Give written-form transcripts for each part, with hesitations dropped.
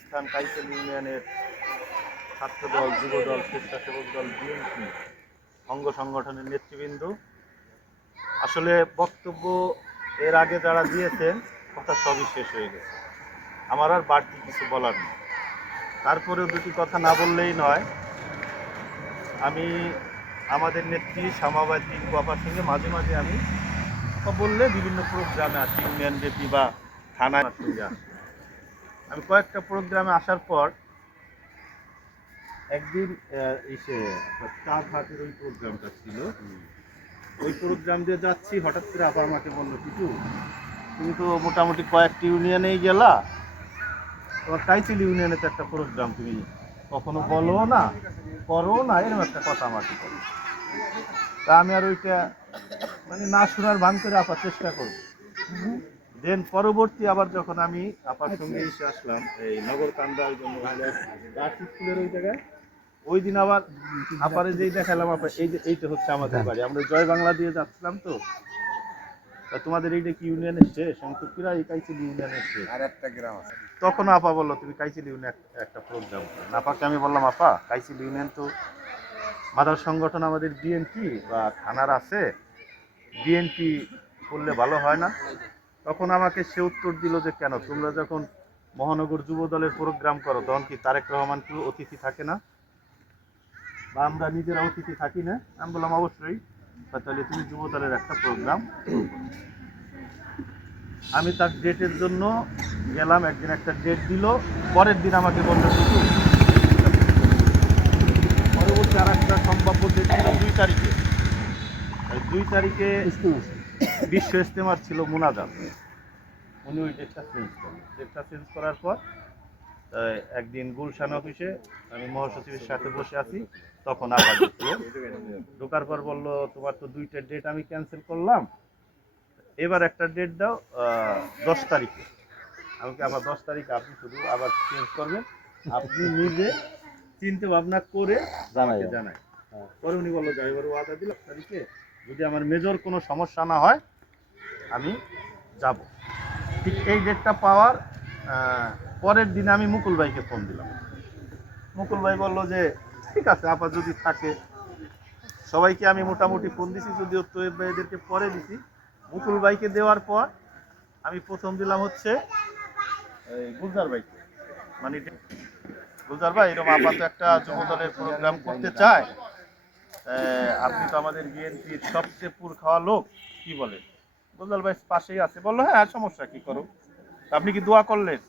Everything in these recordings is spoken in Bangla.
স্থান কাইসেল ইউনিয়নের ছাত্রদল, যুবদল, স্বেচ্ছাসেবক দল, বিএনপি অঙ্গ সংগঠনের নেতৃবৃন্দ। আসলে বক্তব্য এর আগে যারা দিয়েছেন কথা সবই শেষ হয়ে গেছে, আমার আর বাড়তি কিছু বলার নেই। তারপরেও দুটি কথা না বললেই নয়। আমি আমাদের নেত্রী শ্যামাবাই টিঙ্কু আপার সঙ্গে মাঝে মাঝে আমি বললে বিভিন্ন প্রোগ্রামে আসি, ইউনিয়ন জেপি বা থানায় সঙ্গে আসি। আমি কয়েকটা প্রোগ্রামে আসার পর একদিন এসে চা ঘাটের ওই প্রোগ্রামটা ছিল, ওই প্রোগ্রাম দিয়ে যাচ্ছি, হঠাৎ করে আপা আমাকে বললো, কিছু তুমি তো মোটামুটি কয়েকটি ইউনিয়নেই গেলা, তোমার কাইসেল ইউনিয়নে তো একটা প্রোগ্রাম তুমি কখনো বলো না, করো না, এরকম একটা কথা আমাকে বলো। তা আমি আর ওইটা মানে না শোনার ভান করে আপার চেষ্টা করবো। দেন পরবর্তী আবার যখন আমি আপার সঙ্গে এসে আসলাম এই নগরকান্দা ওই জন্য স্কুলের ওই জায়গায়, ওই দিন আবার আপারে যেই দেখালাম, আপা এই যে এইটা হচ্ছে আমাদের বাড়ি, আমরা জয় বাংলা দিয়ে যাচ্ছিলাম তো, তা তোমাদের এইটা কি ইউনিয়নের শেষ? আমি তো প্রায় কাইসেল ইউনিয়নের শেষ, আর একটা গ্রাম আছে। তখন আপা বললো, তুমি কাইসেল ইউনিয়ন একটা প্রোগ্রাম করো। আপাকে আমি বললাম, আপা কাইসেল ইউনিয়ন তো মাদার সংগঠন আমাদের বিএনপি বা থানার আছে, বিএনপি করলে ভালো হয় না? তখন আমাকে সে উত্তর দিল যে, কেন তোমরা যখন মহানগর যুব দলের প্রোগ্রাম করো তখন কি তারেক রহমান কি অতিথি থাকে না, বা আমরা নিজেরা অতিথি থাকি না? আমি বললাম অবশ্যই। তাহলে তুমি যুব দলের একটা প্রোগ্রাম। আমি তার ডেটের জন্য গেলাম, একদিন একটা ডেট দিল, পরের দিন আমাকে বললো শুধু পরবর্তী আর একটা সম্ভাব্য ডেট ছিল 2 তারিখে। 2 তারিখে বিশ্ব ইজতেমার ছিল মোনাজাত, উনি ওই ডেটটা চেঞ্জ করলেন। ডেটটা চেঞ্জ করার পর একদিন গুলশান অফিসে আমি মহাসচিবের সাথে বসে আছি, তখন আবার ঢোকার পর বললো, তোমার তো 2টা ডেট আমি ক্যান্সেল করলাম, এবার একটা ডেট দাও 10 তারিখে। আমাকে আবার 10 তারিখে আপনি শুধু আবার চেঞ্জ করবেন, আপনি নিজে চিন্তা ভাবনা করে জানাই। পরে উনি বললো, ড্রাইভার ওয়াদা দিল তারিখে যদি আমার মেজর কোনো সমস্যা না হয় আমি যাব। ঠিক এই ডেটটা পাওয়ার পরের দিনে আমি মুকুল ভাইকে ফোন দিলাম। মুকুল ভাই বললো যে ঠিক আছে আপা যদি থাকে। সবাইকে আমি মোটামুটি ফোন দিছি, যদিও তোয়েব ভাইদেরকে পরে দিছি। মুকুল ভাইকে দেওয়ার পর আমি প্রথম দিলাম হচ্ছে গুলজার ভাইকে, মানে গুলজার ভাই এরকম আপা তো একটা যুব দলের প্রোগ্রাম করতে চায়, আপনি তো আমাদের বিএনপির সবচেয়ে পুর খাওয়া লোক, কি বলেন? গুলজার ভাই পাশেই আছে, বললো হ্যাঁ সমস্যা কি, করো। আপনি কি দোয়া করলেন?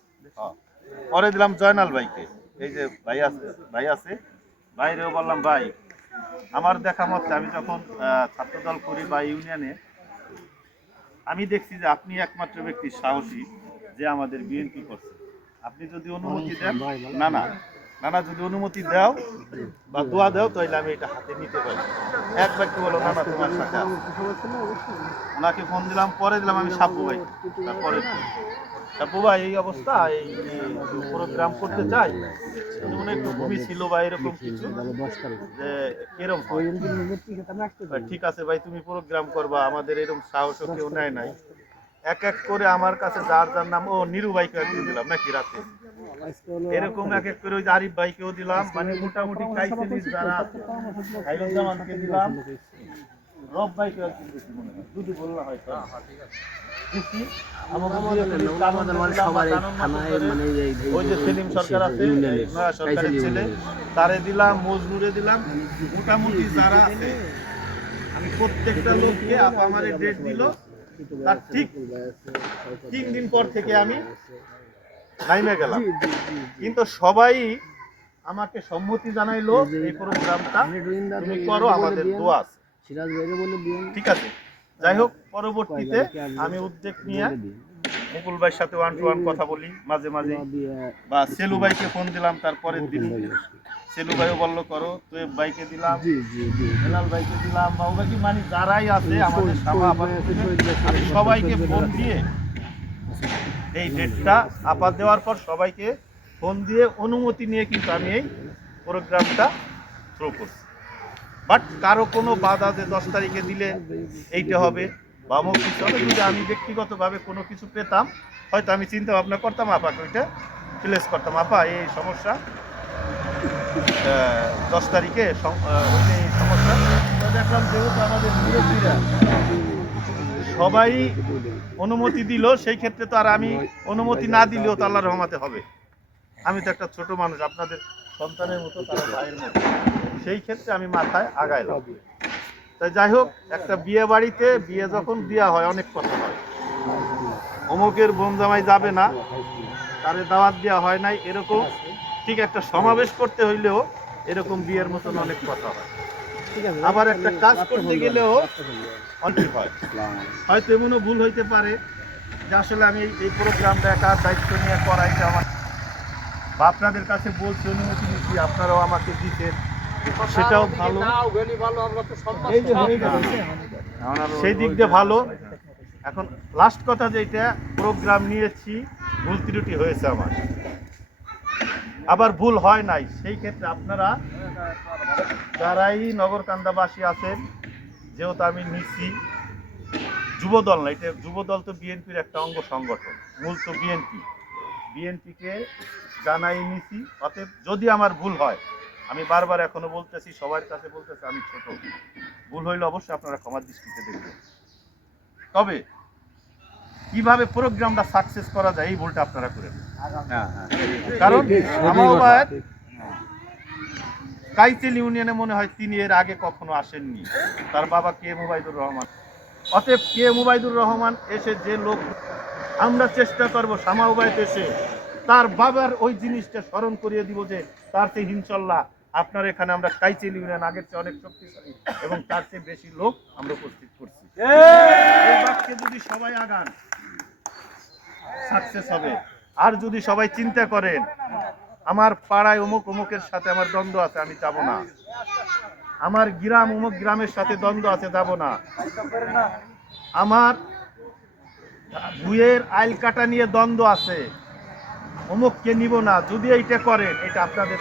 পরে দিলাম জয়নাল ভাইকে, এই যে ভাই আছে ভাইরেও বললাম, ভাই আমার দেখা মতে আমি যখন ছাত্রদল করি বা ইউনিয়নে, আমি দেখছি যে আপনি একমাত্র ব্যক্তি সাহসী যে আমাদের বিএনপি করছে। আপনি যদি অনুমতি দেন, না যদি অনুমতি দাও বা দোয়া দাও, তাহলে আমি এটা হাতে নিতে পারি। এক ব্যক্তি বলো, না তোমার সাথে ওনাকে ফোন দিলাম, পরে দিলাম আমি সাব্বু ভাই, তারপরে সাব্বু ভাই এই অবস্থা, এই প্রোগ্রাম করতে চাই, মনে একটু ভূমি ছিল বা এরকম কিছু, যে এরকম ঠিক আছে ভাই তুমি প্রোগ্রাম করবা, আমাদের এরকম সাহসও কেউ নেয় নাই। এক এক করে আমার কাছে যার যার নাম, ও নিরু ভাইকে একদিন দিলাম নাকি রাতে, এরকম এক এক করে ওই যে আরিফ ভাইকেও দিলাম, মানে মোটামুটি কাইসেলির যারা খাইরুজ্জামানকে দিলাম, রব ভাইকে একদিন দিছি, মনে হয় দুটো বললা হয়তো ওই যে সেলিম সরকার আছে নয়া সরকারের ছেলে, তারে দিলাম, মজনুরে দিলাম, মোটামুটি যারা আছে আমি প্রত্যেকটা লোককে আপা আমার ডেট দিল, তার ঠিক 3 দিন পর থেকে আমি নাইমে গেলাম। কিন্তু সবাই আমাকে সম্মতি জানাইলো এই প্রোগ্রামটা তুমি করো, আমাদের দোয়া আছে, ঠিক আছে। যাই হোক, পরবর্তীতে আমি উদ্যোগ নিয়ে মুকুল ভাইয়ের সাথে 1-to-1 কথা বলি মাঝে মাঝে, বা সেলু ভাইকে ফোন দিলাম, তারপরের দিন সেলু ভাইও বললো করো, তোয়েব ভাইকে দিলাম, হেলাল ভাইকে দিলাম, বা ওবাকি মানে যারাই আছে আমাদের আমি সবাইকে ফোন দিয়ে এই ডেটটা আপা দেওয়ার পর সবাইকে ফোন দিয়ে অনুমতি নিয়ে কিন্তু আমি এই প্রোগ্রামটা শুরু করছি। বাট কারো কোনো বাধা যে 10 তারিখে দিলে এইটা হবে বা অমুক কিছু হবে, যদি আমি ব্যক্তিগতভাবে কোনো কিছু পেতাম হয়তো আমি চিন্তা ভাবনা করতাম আপাকে ওইটা প্লেস করতাম, আপা এই সমস্যা 10 তারিখে হইলে এই সমস্যা। তো দেখলাম যেহেতু আমাদের মুরব্বীরা সবাই অনুমতি দিল, সেই ক্ষেত্রে তো আর আমি অনুমতি না দিলেও তো আল্লাহর রহমতে হবে। আমি তো একটা ছোট মানুষ, আপনাদের সন্তানের মতো, তারা ভাইয়ের মতো, সেই ক্ষেত্রে আমি মাথায় আগাইলাম। তাই যাই হোক, একটা বিয়ে বাড়িতে বিয়ে যখন দেওয়া হয় অনেক কথা হয়, অমুকের বোন জামাই যাবে না, তারে দাওয়াত দেওয়া হয় নাই, এরকম ঠিক একটা সমাবেশ করতে হইলেও এরকম বিয়ের মতন অনেক কথা হয়। আবার একটা কাজ করতে গেলেও অনেক হয়। হয়তো এমনও ভুল হইতে পারে যে আসলে আমি এই প্রোগ্রামটা একার দায়িত্ব নিয়ে করাইতে আমার, বা আপনাদের কাছে বলছি, অনুমতি দিচ্ছি, আপনারাও আমাকে দিতেন, সেটাও ভালো, সেই দিক দিয়ে ভালো। এখন লাস্ট কথা যেটা, প্রোগ্রাম নিয়েছি, ভুল ত্রুটি হয়েছে আমার, আবার ভুল হয় নাই, সেই ক্ষেত্রে আপনারা যারাই নগরকান্দাবাসী আছেন, যেহেতু আমি নিচ্ছি যুবদল না, এটা যুবদল তো বিএনপির একটা অঙ্গ সংগঠন, মূল তো বিএনপিকে জানাই নিছি। অতএব যদি আমার ভুল হয়, আমি বারবার এখনো বলতেছি, সবার কাছে বলতেছি, আমি ছোট, ভুল হইলে অবশ্যই আপনারা ক্ষমার দৃষ্টিতে দেখবেন। তবে কিভাবে প্রোগ্রামটা সাকসেস করা যায় এই ভুলটা আপনারা করেন, কারণ আমাবাদ কাইতেল ইউনিয়নে মনে হয় তিনি এর আগে কখনো আসেননি, তার বাবা কে মুবাইদুর রহমান। অতএব কে মুবাইদুর রহমান এসে যে লোক, আমরা চেষ্টা করবো সামাউবাইতে এসে তার বাবার ওই জিনিসটা স্মরণ করিয়ে দিব যে তার চেয়ে ইনশাল্লাহ আপনার এখানে আমরা কাইতেল ইউনিয়ন আগের চেয়ে অনেক শক্তিশালী এবং তার চেয়ে বেশি লোক আমরা উপস্থিত করছি। এই বাক্যে যদি সবাই আগান, সাকসেস হবে। আর যদি সবাই চিন্তা করেন আমার পাড়ায় অমুক অমুকের সাথে আমার দ্বন্দ্ব আছে, আমি যাব না, আমার গ্রাম অমুক গ্রামের সাথে দ্বন্দ্ব আছে, যাব না, আমার ভুঁইয়ের আইল কাটা নিয়ে দ্বন্দ্ব আছে, অমুককে নিব না, যদি এইটা করেন, এটা আপনাদের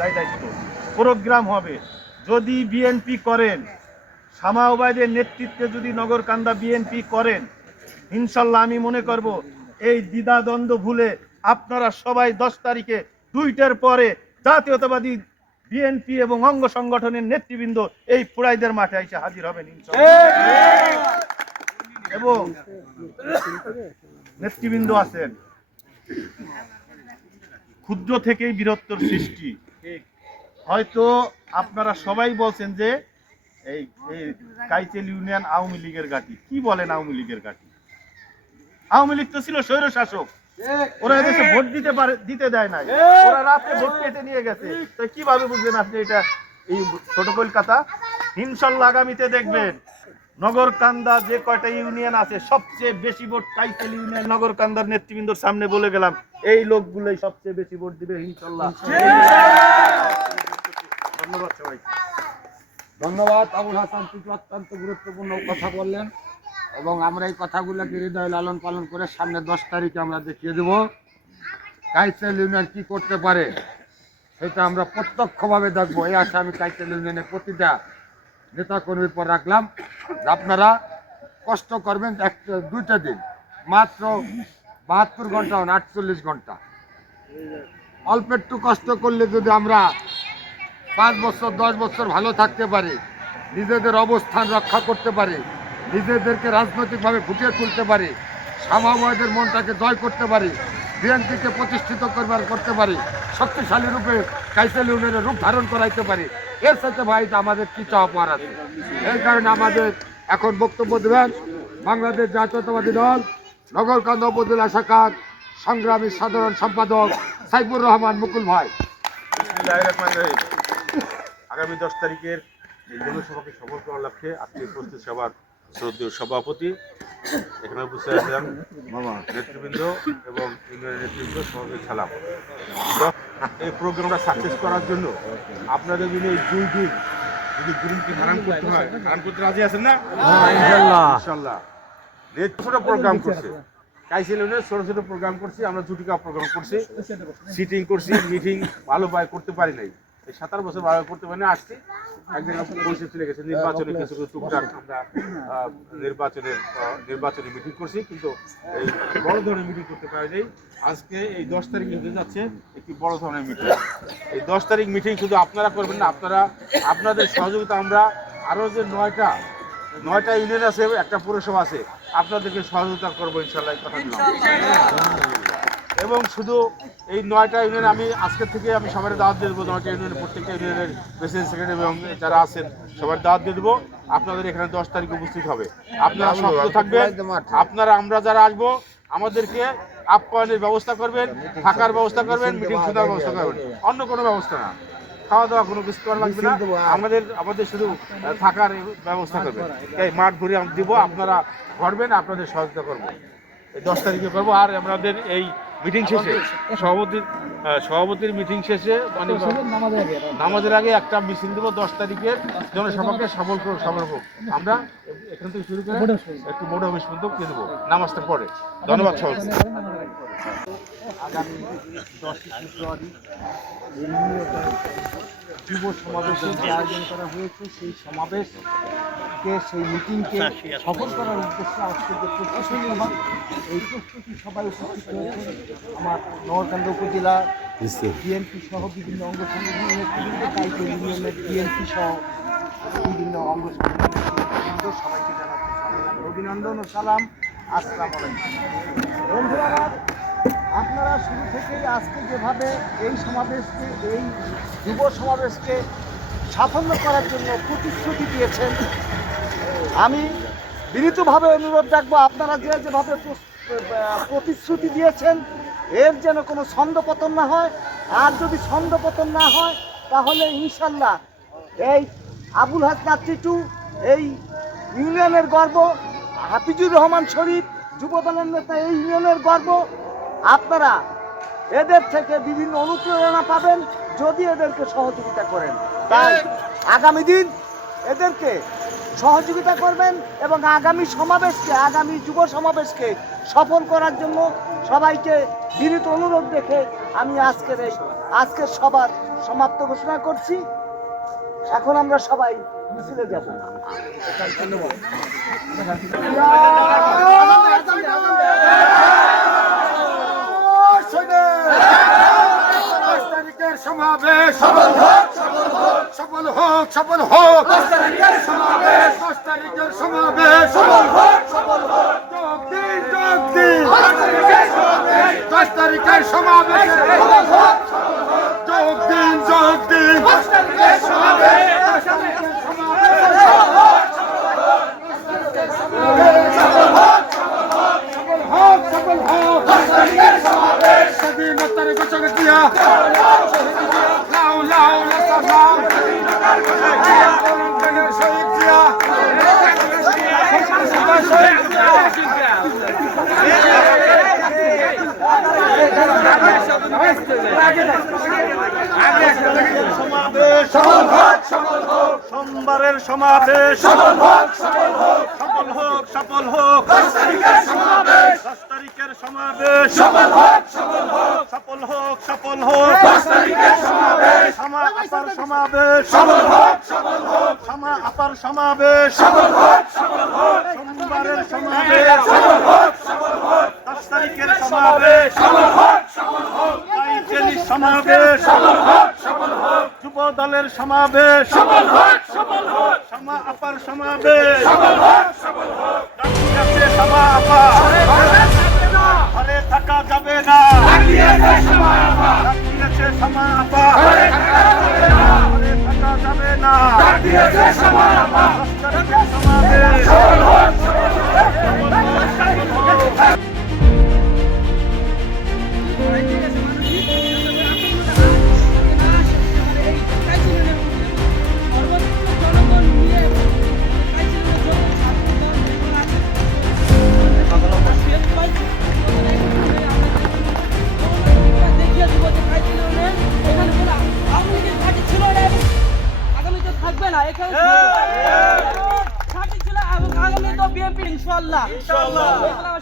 দায়িত্ব। প্রোগ্রাম হবে, যদি বিএনপি করেন, শামা ওবায়দের নেতৃত্বে যদি নগরকান্দা বিএনপি করেন, ইনশাল্লাহ আমি মনে করব এই দ্বিধা দ্বন্দ্ব ভুলে আপনারা সবাই 10 তারিখে 2টার পরে জাতীয়তাবাদী বিএনপি এবং অঙ্গ সংগঠনের নেতৃবৃন্দ এই পুরাইদের মাঠে এসে হাজির হবেন ইনশাল্লাহ। এবং নেতৃবৃন্দ আছেন, ক্ষুদ্র থেকেই বৃহত্তর সৃষ্টি। হয়তো আপনারা সবাই বলছেন যে এই কাইতেল ইউনিয়ন আওয়ামী লীগের ঘাঁটি। কি বলেন আওয়ামী লীগের ঘাঁটি? আওয়ামী লীগ তো ছিল স্বৈর শাসক, ওরা এদেশে ভোট দিতে দেয় নাই, ওরা রাতে ভোট কেটে নিয়ে গেছে। তো কিভাবে বুঝবেন আপনি এটা এই ছোট কলকাতা? ইনশাল্লাহ আগামীতে দেখবেন নগরকান্দা যে কয়টা ইউনিয়ন আছে সবচেয়ে বেশি ভোট কাইতেল ইউনিয়ন। নগরকান্দার নেতৃবৃন্দর সামনে বলে গেলাম, এই লোকগুলোই সবচেয়ে বেশি ভোট দিবে ইনশাল্লাহ। ধন্যবাদ সবাই। ধন্যবাদ আবুল হাসান, তুমি অত্যন্ত গুরুত্বপূর্ণ কথা বললেন এবং আমরা এই কথাগুলোকে হৃদয় লালন পালন করে সামনে 10 তারিখে আমরা দেখিয়ে দেব কাইতেল ইউনিয়ন কি করতে পারে, সেটা আমরা প্রত্যক্ষভাবে দেখবো। এই আশা আমি কাইতেল ইউনিয়নের প্রতিটা নেতাকর্মীর পর রাখলাম। আপনারা কষ্ট করবেন 2টা দিন, মাত্র 72 ঘন্টা, 48 ঘন্টা, অল্প একটু কষ্ট করলে যদি আমরা 5 বছর 10 বছর ভালো থাকতে পারি, নিজেদের অবস্থান রক্ষা করতে পারি, নিজেদেরকে রাজনৈতিকভাবে ফুটিয়ে তুলতে পারি, সামাবাদের মনটাকে জয় করতে পারি, বিএনপিকে প্রতিষ্ঠিত করতে পারি, শক্তিশালী রূপে কাইতেল ইউনিয়নের রূপ ধারণ করাইতে পারি, এর সাথে ভাই আমাদের কি চাওয়া পাওয়ার আছে। এই কারণে আমাদের এখন বক্তব্য দেবেন বাংলাদেশ জাতীয়তাবাদী দল নগরকান্দা উপজেলা শাখার সংগ্রামী সাধারণ সম্পাদক সাইফুর রহমান মুকুল ভাই। আগামী 10 তারিখের জনসভাকে সফল করার লক্ষ্যে আজকে উপস্থিত সভার শ্রদ্ধেয় সভাপতি, এখানে উপস্থিত আছেন নেতৃবৃন্দ এবং ইউনিয়নের নেতৃবৃন্দ, সবাইকে সালাম। এই প্রোগ্রামটা সাকসেস করার জন্য আপনাদের যদি এই 2 দিন যদি গ্রিনটি ধারণ করতে হয়, ধারণ করতে রাজি আছেন না? ইনশাল্লাহ। ছোট প্রোগ্রাম করছে কাইতেল ইউনিয়নের, ছোট ছোট প্রোগ্রাম করছি আমরা, জুটিকা প্রোগ্রাম করছি, সিটিং করছি, মিটিং ভালোভাবে করতে পারি নাই। এই 17 বছর ভাবে করতে পারি না, আসছি এক জায়গায় বসে চলে গেছে নির্বাচনে কিছু কিছু টুকটাক আমরা নির্বাচনী মিটিং করছি, কিন্তু এই বড় ধরনের মিটিং করতে পারি নাই। আজকে এই 10 তারিখে হতে যাচ্ছে একটি বড় ধরনের মিটিং। এই 10 তারিখ মিটিং শুধু আপনারা করবেন না, আপনাদের সহযোগিতা আমরা আরও যে 9টা ইউনিয়ন আছে, একটা পৌরসভা আছে, আপনাদেরকে সহযোগিতা করবো ইনশাল্লাহ, এই কথা দিলাম। এবং শুধু এই 9টা ইউনিয়ন আমি আজকের থেকে আমি সবার দাওয়াত দিয়ে দেবো। 9টা ইউনিয়নের প্রত্যেকটা ইউনিয়নের প্রেসিডেন্ট সেক্রেটারি এবং যারা আছেন সবার দাওয়াত দিয়ে দেবো। আপনাদের এখানে 10 তারিখে উপস্থিত হবে, আপনারা শক্ত থাকবেন। আমরা যারা আসবো আমাদেরকে আপ্যায়নের ব্যবস্থা করবেন, থাকার ব্যবস্থা করবেন, মিটিং শোনার ব্যবস্থা করবেন, অন্য কোনো ব্যবস্থা না, খাওয়া দাওয়া কোনো কিছু করা লাগবে না, আমাদের শুধু থাকার ব্যবস্থা করবেন। এই মাঠ ঘুরে দিব, আপনারা ঘুরবেন, আপনাদের সহযোগিতা করবো। এই 10 তারিখে করবো। আর আমাদের এই মিটিং শেষে সভাপতির মিটিং শেষে মানে নামাজের আগে একটা মিছিল দেবো 10 তারিখের জনসভাকে সফল হোক। আমরা এখান থেকে শুরু করে একটু বড় অফিস পর্যন্ত দিয়ে দেবো নামাজটা পরে। ধন্যবাদ সবাইকে। আগামী 10 ফেব্রুয়ারি যুব সমাবেশের যে আয়োজন করা হয়েছে, সেই সমাবেশকে, সেই মিটিংকে সফল করার উদ্দেশ্যে আজকে যে প্রস্তুতি সভা, এই প্রস্তুতি সভায় উপস্থিত হয়েছে আমার নগরকান্দা উপজেলা বিএনপি সহ বিভিন্ন অঙ্গ সংগঠনের নেতৃবৃন্দ, কাইজল ইউনিয়নের বিএনপি সহ বিভিন্ন অঙ্গ সংগঠনের নেতৃবৃন্দ, সবাইকে জানাচ্ছি অভিনন্দন ও সালাম। আসসালামু আলাইকুম। বন্ধুরা, আপনারা শুরু থেকেই আজকে যেভাবে এই সমাবেশকে, এই যুব সমাবেশকে সাফল্য করার জন্য প্রতিশ্রুতি দিয়েছেন, আমি বিনীতভাবে অনুরোধ রাখবো আপনারা যেভাবে প্রতিশ্রুতি দিয়েছেন এর যেন কোনো ছন্দপতন না হয়। আর যদি ছন্দপতন না হয় তাহলে ইনশাল্লাহ এই আবুল হাসনাত টিটু, এই ইউনিয়নের গর্ব, হাফিজুর রহমান শরীফ যুবদলের নেতা, এই ইউনিয়নের গর্ব, আপনারা এদের থেকে বিভিন্ন অনুপ্রেরণা পাবেন যদি এদেরকে সহযোগিতা করেন। তাই আগামী দিন এদেরকে সহযোগিতা করবেন এবং আগামী সমাবেশকে, আগামী যুব সমাবেশকে সফল করার জন্য সবাইকে বিনীত অনুরোধ রেখে আমি আজকের সবার সমাপ্ত ঘোষণা করছি। এখন আমরা সবাই মিছিলে যাব। সমাবেশ সফল হোক, সফল হোক, সফল হোক, সফল হোক। 10 তারিখের সমাবেশ, 10 তারিখের সমাবেশ সফল হোক, সফল হোক। যোগ দিন, যোগ দিন। 10 তারিখের সমাবেশ, 10 তারিখের সমাবেশ সফল হোক, সফল হোক। যোগ দিন, যোগ দিন। 10 তারিখের সমাবেশ, 10 তারিখের সমাবেশ সফল হোক, সফল হোক। 10 তারিখের সমাবেশ সফল হোক, সফল হোক, সফল হোক, সফল হোক। 10 তারিখের সমাবেশ স্বাধীনতার ঘোষণা দিয়া সোমবারের সমাবেশ সফল হোক, সফল হোক, সফল হোক, সফল হোক। 10 তারিখের সমাবেশ, 10 তারিখের সমাবেশ সফল হোক, সফল হোক, সফল হোক, সফল হোক। 10 তারিখের সমাবেশ সামা আপার সমাবেশ সফল হোক, সফল হোক, সামা আপার সমাবেশ সফল হোক, সফল হোক। সোমবারের সমাবেশ সফল হোক, সফল হোক। 10 তারিখের সমাবেশ সফল হোক, সফল হোক। কাইজেলি সমাবেশ সফল হোক, সফল হোক। যুব দলের সমাবেশ সফল হোক, সফল হোক। সামা আপার সমাবেশ সফল হোক, সফল হোক। সামা আপা ঘরে থাকা যাবে না, ডাকিয়েছে সামা আপা ঘরে থাকা যাবে না, ডাকিয়েছে সামা আপা। 10 তারিখের সমাবেশ সফল হোক, সফল হোক।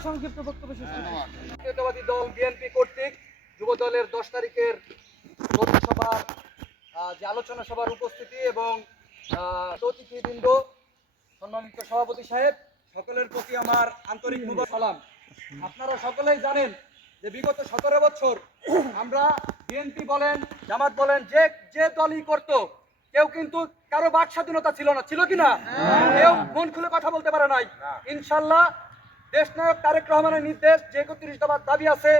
সংক্ষিপ্ত বক্তব্য শেষ করছি। জাতীয়তাবাদী দল বিএনপি কর্তৃক যুব দলের 10 তারিখের পৌরসভার যে আলোচনা সভার উপস্থিতি এবং অতিথিবৃন্দ, সম্মানিত সভাপতি সাহেব, সকলের প্রতি আমার আন্তরিক সালাম। আপনারা সকলেই জানেন যে বিগত 17 বছর আমরা বিএনপি বলেন, জামাত বলেন, যে দলই করত, কেউ কিন্তু কারো বাক স্বাধীনতা ছিল না, ছিল কি না? কেউ মন খুলে কথা বলতে পারে নাই। ইনশাল্লাহ দেশনায়ক তারেক রহমানের নির্দেশ, যে 31 দফার দাবি আছে,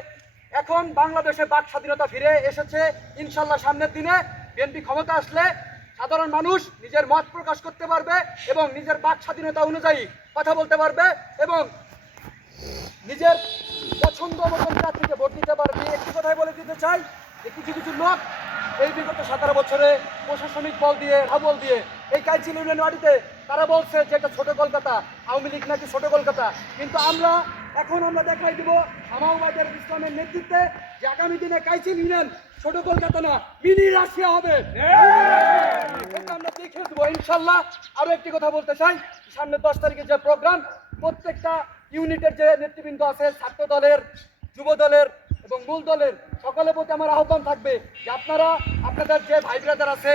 এখন বাংলাদেশে বাক স্বাধীনতা ফিরে এসেছে। ইনশাল্লাহ সামনের দিনে বিএনপি ক্ষমতা আসলে সাধারণ মানুষ নিজের মত প্রকাশ করতে পারবে এবং নিজের বাক স্বাধীনতা অনুযায়ী কথা বলতে পারবে এবং নিজের পছন্দ মতন প্রার্থীকে ভোট দিতে পারবে। একটি কথাই বলে দিতে চাই যে কিছু কিছু লোক এই বিগত 17 বছরে প্রশাসনিক বল দিয়ে, হাবল দিয়ে এই কাইচিল ইউনিয়ন ওয়ার্ডে তারা বলছে যে এটা ছোট কলকাতা, আওয়ামী লীগ নাকি ছোট কলকাতা। কিন্তু আমরা দেখাই দিব শামাওয়াদের ইসলামের নেতৃত্বে যে আগামী দিনে কাইচিল ইউনিয়ন ছোট কলকাতা না, মিনি রাশিয়া হবে। এটা আমরা দেখিয়ে দেবো ইনশাল্লাহ। আরো একটি কথা বলতে চাই, সামনে 10 তারিখে যে প্রোগ্রাম, প্রত্যেকটা ইউনিটের যে নেতৃবৃন্দ আছে, ছাত্র দলের, যুব দলের এবং মূল দলের সকলের প্রতি আমার আহ্বান থাকবে যে আপনারা আপনাদের যে ভাই ব্রাদার আছে,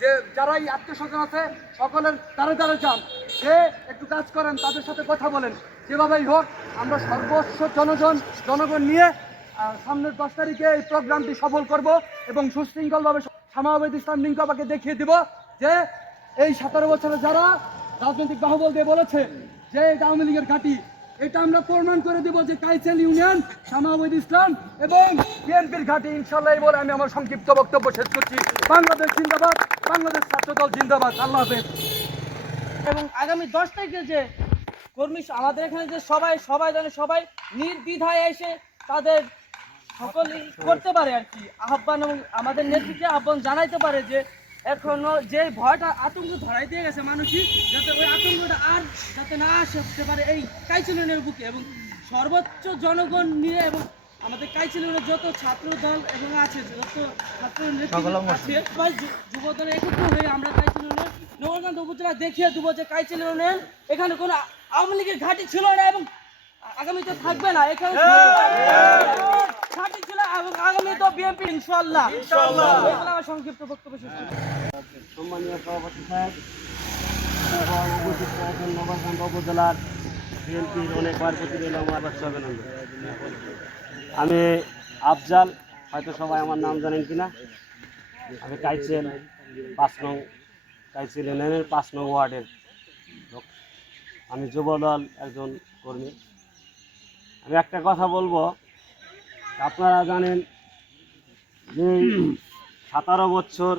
যে যারাই আত্মীয় স্বজন আছে, সকলের দ্বারে যান, যে একটু কাজ করেন, তাদের সাথে কথা বলেন। যেভাবেই হোক আমরা সর্বস্ব জনগণ নিয়ে সামনের 10 তারিখে এই প্রোগ্রামটি সফল করব এবং সুশৃঙ্খলভাবে শামাওয়াদ ইসলাম লিঙ্কবাকে দেখিয়ে দিব যে এই 17 বছরে যারা রাজনৈতিক বাহুবল দিয়ে বলেছে যে এটা আওয়ামী লীগের ঘাঁটি, এটা আমরা প্রমাণ করে দেব যে কাইছেল ইউনিয়ন, শামাওয়াদ ইসলাম এবং বিএনপির ঘাঁটি। ইনশাল্লাহ এই বলে আমি আমার সংক্ষিপ্ত বক্তব্য শেষ করছি। বাংলাদেশ জিন্দাবাদ, বাংলাদেশ ছাত্রদল জিন্দাবাদ। আল্লাহ হাফেজ। এবং আগামী 10 তারিখে যে কর্মী আমাদের এখানে যে সবাই নির্দ্বিধায় এসে তাদের সকলেই করতে পারে আর কি আহ্বান, এবং আমাদের নেতৃত্বে আহ্বান জানাইতে পারে যে এখনো যে ভয়টা আতঙ্ক ধরাই দিয়ে গেছে মানুষই, যাতে ওই আতঙ্কটা আর যাতে না আসতে পারে এই কাইচিলনের বুকে, এবং সর্বোচ্চ জনগণ নিয়ে এবং আমাদের কাইচিলনের যত ছাত্র দল এবং আছে, যত ছাত্র নেতৃত্ব আছে, সবাই যুব দলে একত্র হয়ে আমরা কাইচিলনের নগরকান্দা উপজেলা দেখিয়ে দেবো যে কাইচিলনের এখানে কোনো আওয়ামী লীগের ঘাঁটি ছিল না এবং আগামীতে থাকবে না। এখানে ঘাঁটি ছিল এবং আগামী তো বিএনপি ইনশাআল্লাহ। আমার সংক্ষিপ্ত বক্তব্য শেষ করছি। সম্মানীয় সভাপতি সাহেব এবং উপস্থিত আছেন নগরকান্দা উপজেলার বিএনপির অনেকবার প্রতিনিধি, আমার অভিনন্দন। আমি আফজাল, হয়তো সবাই আমার নাম জানেন কিনা। আমি কাইছেল 5 নং কাইছেল ইউনিয়নের 5 নং ওয়ার্ডের লোক। আমি যুবদল একজন কর্মী। আমি একটা কথা বলবো, আপনারা জানেন যে 17 বছর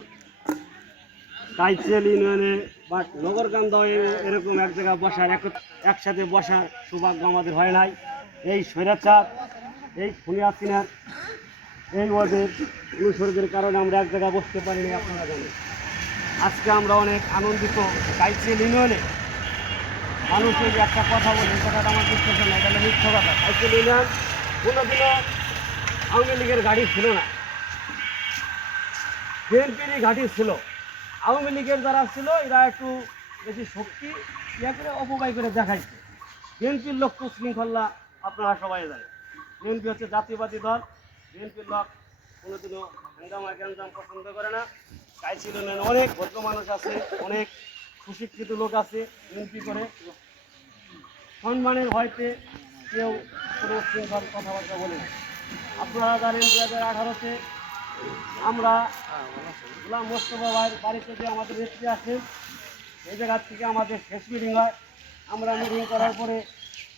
কাইছেল ইউনিয়নে বা নগরকান্দা এরকম এক জায়গায় বসার, একসাথে বসার সৌভাগ্য আমাদের হয় নাই। এই স্বৈরাচার, এই খুনি হাসিনার এই ওদের অনুসরণের কারণে আমরা এক জায়গায় বসতে পারিনি। আপনারা জানেন আজকে আমরা অনেক আনন্দিত। কাইছেল ইউনিয়নে মানুষের যে একটা কথা বলে, এই কথাটা আমার বিশ্বাস না, এটা মিথ্য কথা। কাইছেল ইউনিয়ন কোনোদিনও আওয়ামী লীগের গাড়ি ছিল না, বিএনপিরই ঘাঁটি ছিল। আওয়ামী লীগের যারা ছিল এরা একটু বেশি শক্তি করে অপব্যয় করে দেখাইছে। বিএনপির লক্ষ্য শৃঙ্খলা আপনারা সবাই জানেন। বিএনপি হচ্ছে জাতীয়বাদী দল। বিএনপির লোক কোনোদিনও গ্যাঞ্জাম পছন্দ করে না। কাইছেল ইউনিয়নে অনেক ভদ্র মানুষ আছে, অনেক সুশিক্ষিত লোক আছে, বিএনপি করে। সম্মানের ভয়তে কেউ কোনো শৃঙ্খল কথাবার্তা বলে না। আপনারা জানেন 2018-তে আমরা গোলাম মোস্তফা ভাইয়ের বাড়িতে যে আমাদের নেত্রী আসেন, এই জায়গার থেকে আমাদের শেষ মিটিং হয়। আমরা মিটিং করার পরে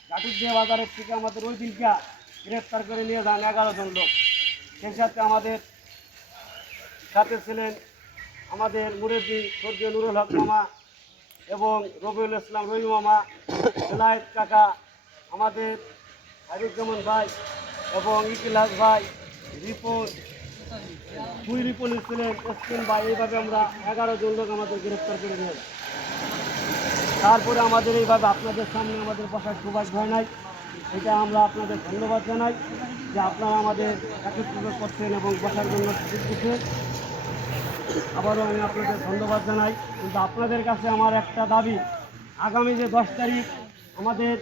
ঘাটুরিয়া বাজারের থেকে আমাদের ওই দিনটা গ্রেপ্তার করে নিয়ে যান 11 জন লোক। সেই সাথে আমাদের সাথে ছিলেন আমাদের মুরব্বী স্বর্গীয় নুরুল হক মামা এবং রবিউল ইসলাম রবি মামা, বেলায়েত কাকা, আমাদের হাবিবুজ্জামান ভাই এবং ইতিলাস ভাই, রিপন, দুই রিপন ছিলেন, ওসমান ভাই। এইভাবে আমরা 11 জন লোক আমাদের গ্রেপ্তার করে নিয়ে যায়। তারপরে আমাদের এইভাবে আপনাদের সামনে আমাদের বসার সৌভাগ্য হয় নাই। এটা আমরা আপনাদের ধন্যবাদ জানাই যে আপনারা আমাদের একত্রিত করছেন এবং বসার জন্য সুযোগ দিচ্ছেন। আবারও আমি আপনাদের ধন্যবাদ জানাই। কিন্তু আপনাদের কাছে আমার একটা দাবি, আগামী যে 10 তারিখ আমাদের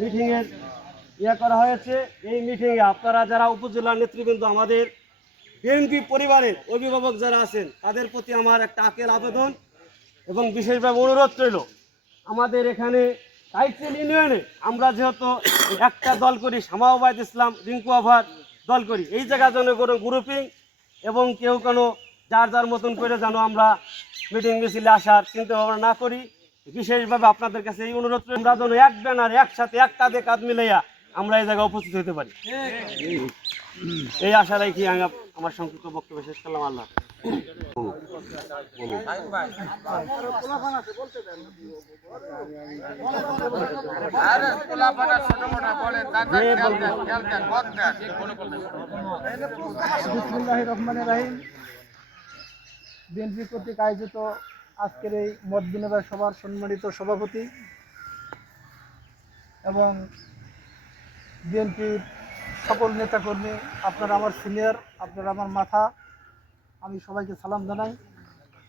মিটিংয়ের করা হয়েছে, এই মিটিংয়ে আপনারা যারা উপজেলার নেতৃবৃন্দ আমাদের বিএনপি পরিবারের অভিভাবক যারা আছেন তাদের প্রতি আমার একটা আকেল আবেদন এবং বিশেষভাবে অনুরোধ রইল, আমাদের এখানে কাইচেল ইউনিয়নে আমরা যেহেতু একটা দল করি, শামাওবাদ ইসলাম রিঙ্কু আভার দল করি, এই জায়গা যেন কোনো গ্রুপিং এবং কেউ কোনো যার যার মতন করে যেন আমরা মিটিং মিছিলে আসার চিন্তা ভাবনা না করি। বিশেষভাবে আপনাদের কাছে এই অনুরোধ, আমরা যেন এক ব্যানার একসাথে এক কাঁধে কাঁধ মিলাইয়া আমরা এই জায়গায় উপস্থিত হতে পারি, এই আশা রাখি আমি আমার সংক্ষিপ্ত বক্তব্য শেষ করলাম। আল্লাহ বিসমিল্লাহির রহমানির রহিম। বিএনপি কর্তৃক আয়োজিত আজকের এই মত বিনিময় সভার সম্মানিত সভাপতি এবং বিএনপির সকল নেতাকর্মী, আপনারা আমার সিনিয়র, আপনারা আমার মাথা, আমি সবাইকে সালাম জানাই।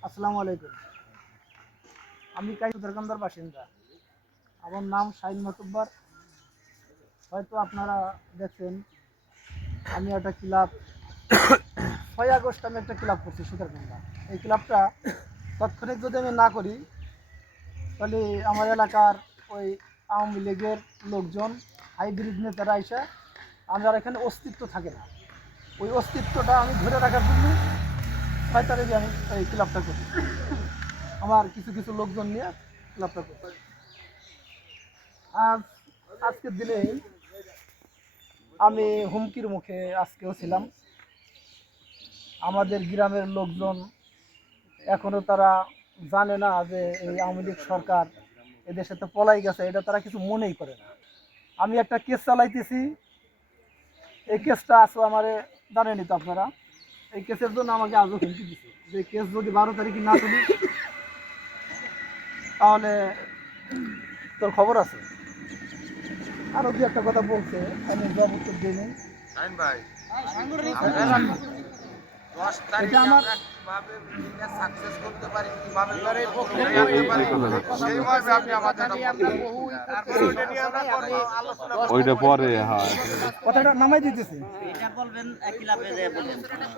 আসসালামু আলাইকুম। আমি কাইদারকান্দার বাসিন্দা, আমার নাম শাহিন মাতুব্বার। হয়তো আপনারা দেখছেন আমি একটা ক্লাব 6 আগস্ট আমি একটা ক্লাব করছি সুতারকান্দা। এই ক্লাবটা তৎক্ষণিক যদি আমি না করি তাহলে আমার এলাকার ওই আওয়ামী লীগের লোকজন হাইব্রিড নেতারা এসে আমার এখানে অস্তিত্ব থাকে না, ওই অস্তিত্বটা আমি ধরে রাখার জন্য 6 তারিখে আমি এই ক্লাবটা করি, আমার কিছু কিছু লোকজন নিয়ে ক্লাবটা করি। আর আজকের দিনে আমি হুমকির মুখে আজকেও ছিলাম। আমাদের গ্রামের লোকজন এখনও তারা জানে না যে এই আওয়ামী লীগ সরকার এদের সাথে পলাই গেছে, এটা তারা কিছু মনেই করে না। আমি একটা কেস চালাইতেছি, এই কেসটা আসো আমারে জানেনি তো আপনারা, এই কেসের জন্য আমাকে আজও হুমকি দিচ্ছে যে কেস যদি 12 তারিখে না তুলি তাহলে তোর খবর আছে। আরও দু একটা কথা বলছে, আমি জবাব উত্তর দিই নি। এটা আমার ওইটা পরে, হ্যাঁ কথাটা নামাই দিতেছি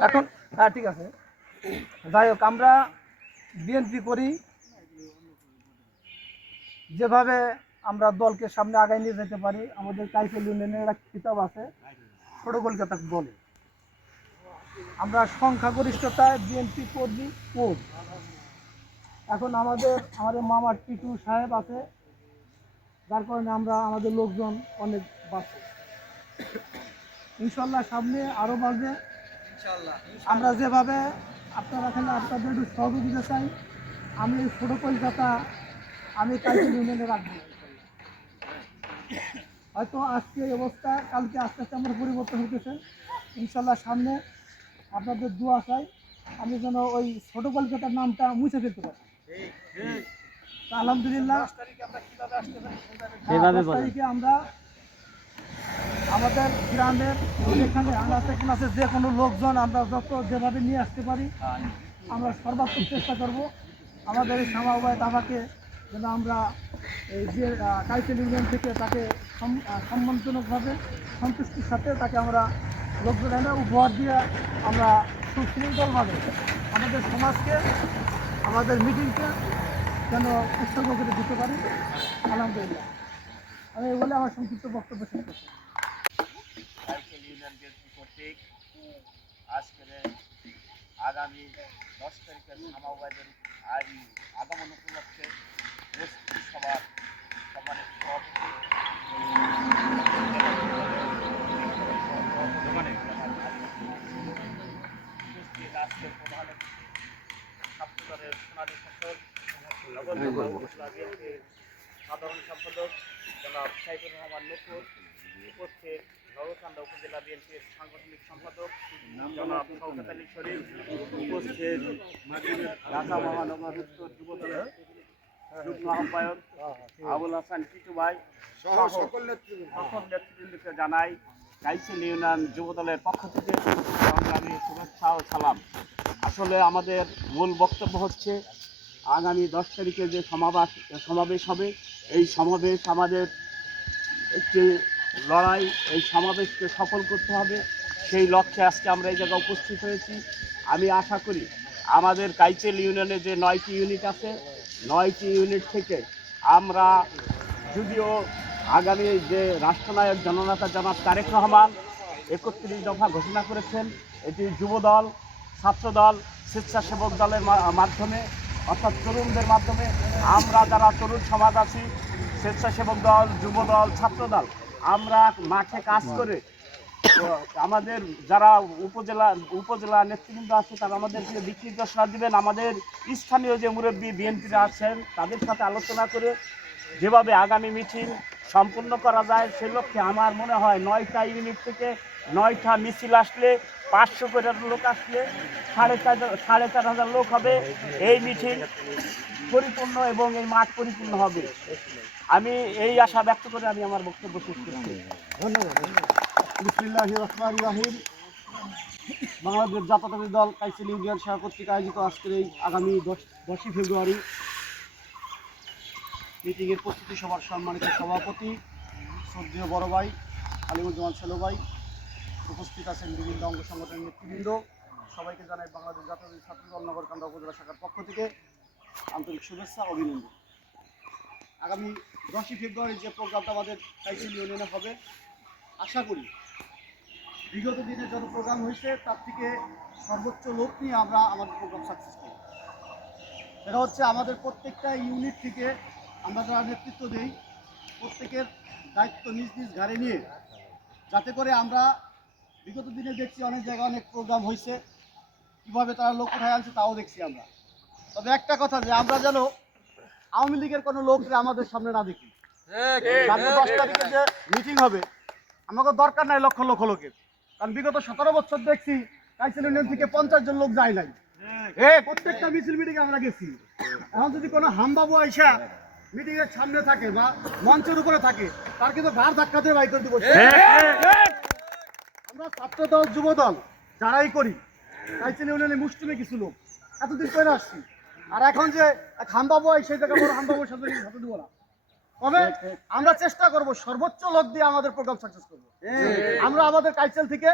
এখন। হ্যাঁ ঠিক আছে, যাই হোক, আমরা বিএনপি করি যেভাবে আমরা দলকে সামনে আগায় নিয়ে যেতে পারি। আমাদের কাইফেল ইউনিয়নের একটা কিতাব আছে, ছোট কলকাতা বলে, আমরা সংখ্যাগরিষ্ঠতায় বিএনপি কর্মী কোড। এখন আমাদের মামা টিটু সাহেব আছে, যার কারণে আমরা আমাদের লোকজন অনেক বাড়ছে। ইনশাল্লাহ সামনে আরও বাড়বে। আমরা যেভাবে আপনারা এখানে আপনাদের একটু সহযোগিতা চাই, আমি এই ছোটো কলকাতা আমি কাইফেল ইউনিয়নে রাখবো। হয়তো আজকে এই অবস্থা, কালকে আস্তে আস্তে আমার পরিবর্তন হতেছে। ইনশাল্লাহ সামনে আপনাদের দোয়া চাই আমি যেন ওই ছোট কলকাতার নামটা মুছে ফেলতে পারি। আলহামদুলিল্লাহ 10 তারিখে আমরা আমাদের গ্রামের যেখানে আনাচে আছে যে কোনো লোকজন আমরা যত যেভাবে নিয়ে আসতে পারি আমরা সর্বাত্মক চেষ্টা করব। আমাদের এই শামাওবাদ আবাকে যেন আমরা এই যে কাইফেল ইউনিয়ন থেকে তাকে সম্মানজনকভাবে সন্তুষ্টির সাথে তাকে আমরা লোকজন এনে উপহার দিয়ে আমরা সুশৃঙ্খলভাবে আমাদের সমাজকে, আমাদের মিটিংকে যেন উৎসর্গ করে দিতে পারি। আলহামদুলিল্লাহ, আমি এই বলে আমার সংক্ষিপ্ত বক্তব্য শেষ করছি। কাইফেল ইউনিয়ন বিএনপি কর্তৃক আজকের আগামী 10 তারিখের শামাওবাদের আগমন উপলক্ষে প্রস্তুতি সভার সম্মানিত সভাপতি আজকের প্রধান অতিথি ছাত্রদলের সোনালী ফসল সাধারণ সম্পাদক জনাব সাইদুর রহমান নকুর, উপস্থিত নগরকান্দা উপজেলা বিএনপির সাংগঠনিক সম্পাদক জনাব শওকত আলী শরীফ, উপস্থিত ঢাকা মহানগর উত্তর যুবদলের যুগ্ম আহ্বায়ক আবুল হাসান টিটু ভাই সহ সকল নেতৃবৃন্দকে জানাই কাইফেল ইউনিয়ন যুবদলের পক্ষ থেকে সংগ্রামী শুভেচ্ছা ও সালাম। আসলে আমাদের মূল বক্তব্য হচ্ছে আগামী 10 তারিখে যে সমাবেশ হবে, এই সমাবেশ আমাদের একটি লড়াই, এই সমাবেশকে সফল করতে হবে। সেই লক্ষ্যে আজকে আমরা এই জায়গায় উপস্থিত হয়েছি। আমি আশা করি আমাদের কাইচেল ইউনিয়নে যে 9টি ইউনিট আছে, 9টি ইউনিট থেকে আমরা, যদিও আগামী যে রাষ্ট্রনায়ক জননেতা জনাব তারেক রহমান 31 দফা ঘোষণা করেছেন, এটি যুবদল, ছাত্রদল, স্বেচ্ছাসেবক দলের মাধ্যমে, অর্থাৎ তরুণদের মাধ্যমে আমরা যারা তরুণ সমাজ আছি, স্বেচ্ছাসেবক দল, যুবদল, ছাত্রদল, আমরা মাঠে কাজ করে আমাদের যারা উপজেলা নেতৃবৃন্দ আছে তারা আমাদেরকে দিক নির্দেশনা দিবেন। আমাদের স্থানীয় যে মুরব্বী বিএনপিরা আছেন তাদের সাথে আলোচনা করে যেভাবে আগামী মিটিং সম্পূর্ণ করা যায় সেই লক্ষ্যে আমার মনে হয় 9টা ইউনিট থেকে 9টা মিছিল আসলে 500 করে লোক আসলে 4,500 লোক হবে। এই মিটিং পরিপূর্ণ এবং এই মাঠ পরিপূর্ণ হবে। আমি এই আশা ব্যক্ত করে আমি আমার বক্তব্য শেষ করছি। বিসমিল্লাহির রহমানির রহিম। বাংলাদেশ জাতীয়তাবাদী দল কাইসেল ইউনিয়ন শাখা কর্তৃক আয়োজিত আজকের এই আগামী 10ই ফেব্রুয়ারি মিটিংয়ের প্রস্তুতি সভার সম্মানিত সভাপতি শ্রদ্ধেয় বড় ভাই আলিমুজ্জামান ছেলো ভাই, উপস্থিত আছেন বিভিন্ন অঙ্গ সংগঠনের নেতৃবৃন্দ, সবাইকে জানাই বাংলাদেশ জাতীয়তাবাদী ছাত্রদল নগরকান্দা উপজেলা শাখার পক্ষ থেকে আন্তরিক শুভেচ্ছা অভিনন্দন। আগামী 10ই ফেব্রুয়ারি যে প্রোগ্রামটা আমাদের কাইসেল ইউনিয়নে হবে, আশা করি বিগত দিনে যত প্রোগ্রাম হয়েছে তার থেকে সর্বোচ্চ লোক নিয়ে আমরা আমাদের প্রোগ্রাম সাকসেস করি। এটা হচ্ছে আমাদের প্রত্যেকটা ইউনিট থেকে আমরা যারা নেতৃত্ব দেই প্রত্যেকের দায়িত্ব নিজ নিজ ঘাড়ে নিয়ে, যাতে করে আমরা বিগত দিনে দেখছি অনেক জায়গায় অনেক প্রোগ্রাম হয়েছে, কীভাবে তারা লোক উঠায় আনছে তাও দেখছি আমরা। তবে একটা কথা, যে আমরা যেন আওয়ামী লীগের কোনো লোককে আমাদের সামনে না দেখি। 10 তারিখে যে মিটিং হবে আমাকে দরকার নাই লক্ষ লক্ষ লোকের, কারণ বিগত 17 বছর দেখছি কাইসেল ইউনিয়ন থেকে 50 জন লোক যায় নাই। প্রত্যেকটা মিছিল মিটিংয়ে আমরা গেছি। এখন যদি কোনো হামবাবু আইসা মিটিং এর সামনে থাকে বা মঞ্চের উপরে থাকে, তার কিন্তু ঘাড় ধাক্কা দিয়ে বাই করে দিব। আমরা ছাত্র দল, যুব দল যারাই করি, কাইসেল ইউনিয়নে মুষ্টিমে কিছু লোক এতদিন করে আসছি, আর এখন যে এক হামবাবু আই সেই জায়গায় বড় হামবাবুর সাথে সাথে দিব না। তবে আমরা চেষ্টা করব সর্বোচ্চ লোক দিয়ে আমাদের প্রোগ্রাম সাকসেস করব। আমরা আমাদের কাইসেল থেকে,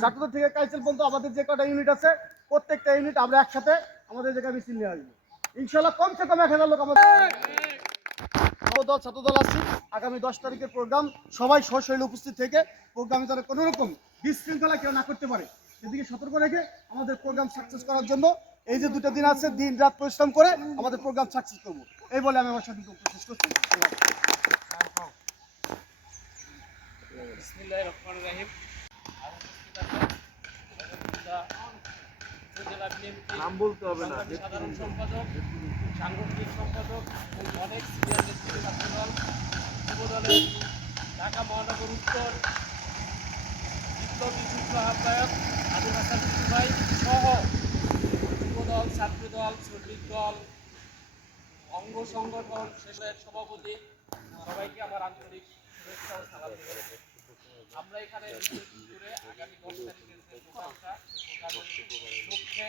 ছাত্রদের থেকে কাইসেল পর্যন্ত আমাদের যে কটা ইউনিট আছে প্রত্যেকটা ইউনিট আমরা একসাথে আমাদের জায়গায় মিছিল নিয়ে আসবো। ইনশাল্লাহ কমসে কম 1000 লোক আমাদের দল ছাত্রদল আসছি। আগামী 10 তারিখের প্রোগ্রাম সবাই সশরীরে উপস্থিত থেকে প্রোগ্রামে যারা কোনো রকম বিশৃঙ্খলা কেউ না করতে পারে সেদিকে সতর্ক রেখে আমাদের প্রোগ্রাম সাকসেস করার জন্য এই যে 2টা দিন আছে, দিন রাত পরিশ্রম করে আমাদের প্রোগ্রাম সাকসেস করবো, এই বলে আমি আমার সাথে শেষ করছি। বিসমিল্লাহির রহমানির রহিম। উপজেলা বিএনপি নাম বলতে হবে না। সাধারণ সম্পাদক, সাংগঠনিক সম্পাদক, অনেক সিনিয়র নেতৃত্ব, ছাত্রদল, যুবদলের ঢাকা মহানগর উত্তর বিপ্লবী যুগ্ম আহ্বায়ক আবুল হাসান ভাই সহ যুবদল, ছাত্রদল, শ্রমিক দল, অঙ্গ সংগঠন শেষের সভাপতি, সবাইকে আমার আন্তরিক শুভেচ্ছা ও সালাম জানাচ্ছি। আমরা এখানে করে আগামী 10 তারিখের যে প্রোগ্রামটা, লক্ষ্যে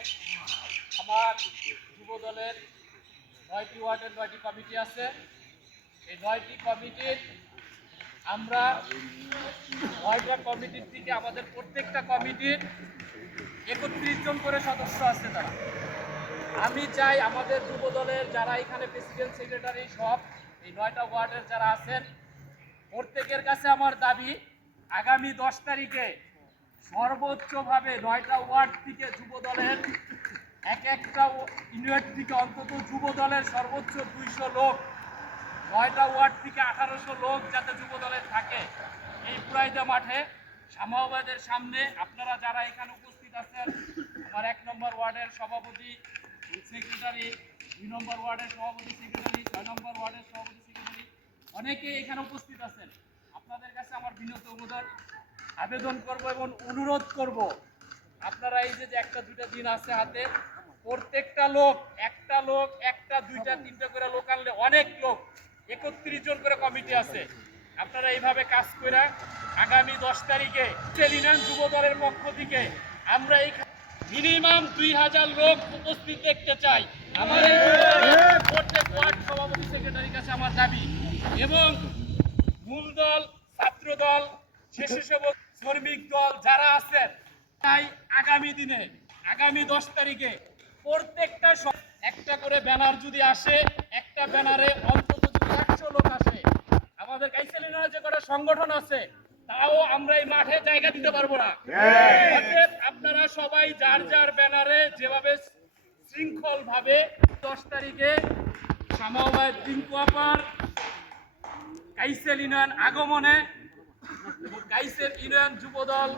আমার যুব দলের 9টি ওয়ার্ডের 9টি কমিটি আছে। এই 9টি কমিটির আমরা 9টা কমিটির থেকে আমাদের প্রত্যেকটা কমিটির 31 জন করে সদস্য আছে তারা। আমি চাই আমাদের যুব দলের যারা এখানে প্রেসিডেন্ট, সেক্রেটারি সব এই 9টা ওয়ার্ডের যারা আছেন, প্রত্যেকের কাছে আমার দাবি আগামী 10 তারিখে সর্বোচ্চভাবে 9টা ওয়ার্ড থেকে যুব দলের একটা ইউনিট থেকে অন্তত যুব দলের সর্বোচ্চ 200 লোক, 9টা ওয়ার্ড থেকে 1800 লোক যাতে যুব দলের থাকে এই পুরাইদা মাঠে শামাবাদের সামনে। আপনারা যারা এখানে উপস্থিত আছেন, আমার 1 নম্বর ওয়ার্ডের সভাপতি সেক্রেটারি, 2 নম্বর ওয়ার্ডের সভাপতি সেক্রেটারি, 6 নম্বর ওয়ার্ডের সভাপতি সেক্রেটারি, অনেকেই এখানে উপস্থিত আছেন। আপনাদের কাছে আমার বিনীত আবেদন করব এবং অনুরোধ করব, আপনারা এই যে 1টা 2টা দিন আছে হাতে, প্রত্যেকটা লোক একটা 2টা 3টা করে লোক আনলে অনেক লোক, 31 জন করে কমিটি আছে। আপনারা এইভাবে কাজ করে আগামী 10 তারিখে ইউনিয়ন যুব দলের পক্ষ থেকে আমরা এই মিনিমাম 2000 লোক উপস্থিত দেখতে চাই। আমাদের প্রত্যেক ওয়ার্ড সভাপতি সেক্রেটারির কাছে আমার দাবি, এবং মূল দল, ছাত্র দল, স্বেচ্ছাসেবক, শ্রমিক দল যারা আছেন দিনে আগামী 10 তারিখে প্রত্যেকটা একটা করে ব্যানার যদি আসে, একটা ব্যানারে অন্তত যদি 100 লোক আসে, আমাদের কাইসালিনার যে কটা সংগঠন আছে তাও আমরা এই মাঠে জায়গা দিতে পারবো না। অতএব আপনারা সবাই যার যার ব্যানারে যেভাবে শৃঙ্খল ভাবে 10 তারিখে সামাওয়াত টিঙ্কু আপার কাইসেল ইউনিয়ন আগমনে এবং কাইসেল ইউনিয়ন যুবদল,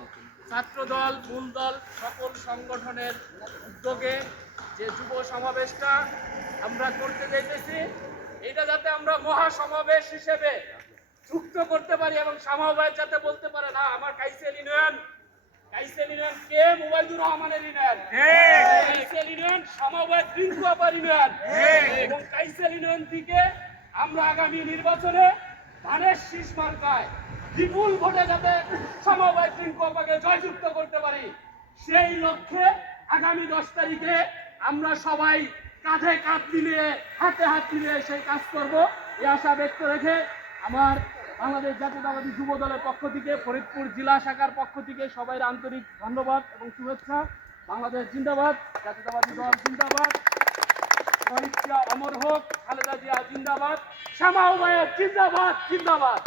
ছাত্রদল, মূল দল সকল সংগঠনের উদ্যোগে যে যুব সমাবেশটা আমরা করতে যাইতেছি, এটা যাতে আমরা মহাসমাবেশ হিসেবে যুক্ত করতে পারি এবং সমাবেশ যাতে বলতে পারে না আমার কাইসেল ইউনিয়ন কে মুবাইদুর রহমানের ইউনিয়ন, কাইসেল ইউনিয়ন সমাবেশ টিঙ্কু আপার ইউনিয়ন এবং কাইসেল ইউনিয়ন থেকে আমরা আগামী নির্বাচনে ধানের শীষ মার্কায় বিপুল ভোটে যাতে সমবায় টিঙ্কু আপাকে জয়যুক্ত করতে পারি, সেই লক্ষ্যে আগামী 10 তারিখে আমরা সবাই কাঁধে কাঁধ মিলিয়ে হাতে হাত মিলিয়ে সেই কাজ করব, এই আশা ব্যক্ত রেখে আমার বাংলাদেশ জাতীয়তাবাদী যুব দলের পক্ষ থেকে, ফরিদপুর জেলা শাখার পক্ষ থেকে সবাই আন্তরিক ধন্যবাদ এবং শুভেচ্ছা। বাংলাদেশ জিন্দাবাদ, জাতীয়তাবাদী দল জিন্দাবাদ, শহীদ জিয়া অমর হোক, খালেদা জিয়া জিন্দাবাদ, শামা ওবায়েদ জিন্দাবাদ জিন্দাবাদ।